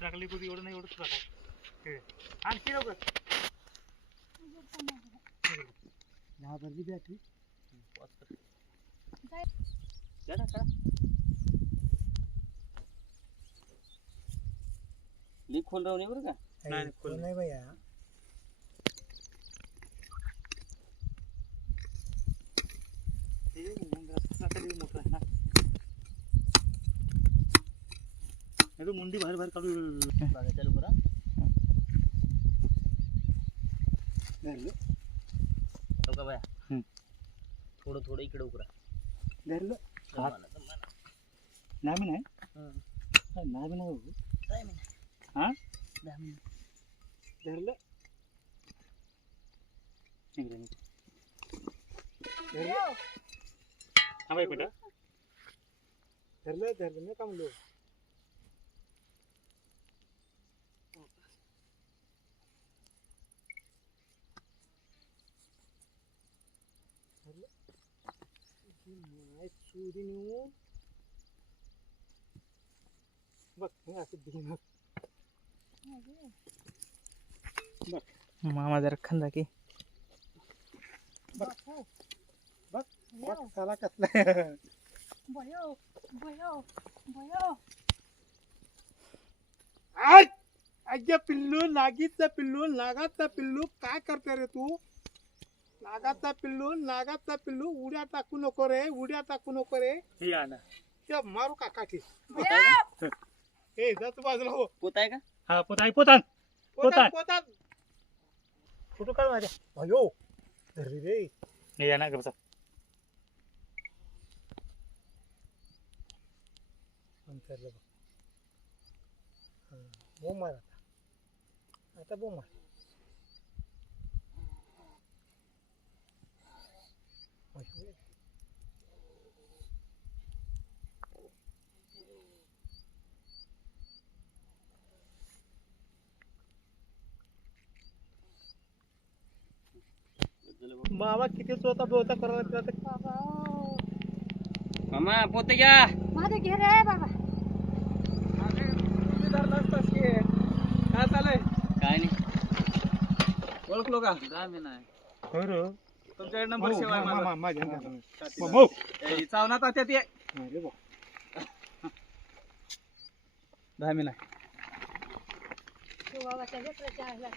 टाकली कुठे एवढं नाही एवढंच टाकाय आणखी लवकर लीक खोल रहा बरं का नाही खोल नाही भैया मुंडी बाहेर बाहेर काढू चालू करा का बाया थोडं थोडं इकडे उकरा धरलं नाही हा धरलं थांबा एक मिनिट धरलं नाही थांबलो चोरी नेऊन बघ असं मामा जरा खंदा की बघ साला कसला भयो भयो भयो अज्ञा पिल्लू नागीचा पिल्लू नागाचा पिल्लू काय करते रे तू नागाचा पिल्लू उड्या टाकू नको रे हे आना ते मारू का काठी ए जा तू बाजूला हो पोत आहे का हा पोतान फोटो काढ माझ्या अयो धरली रे हे या ना गपसा अंतरलं बघ बोंब मार आता बोंब मार मामा किती चोता बोता करायला बाबा मामा पोते घ्या माझं घे रे बाबा काय चालय काय नाही ओळखलो का मी नाही हो रो तुमच्याकडे नंबर सेव आहे माझ्या चावना तात्या ते अरे बा 10 मिनिट तू बाबाच्या लेकराच्या आईला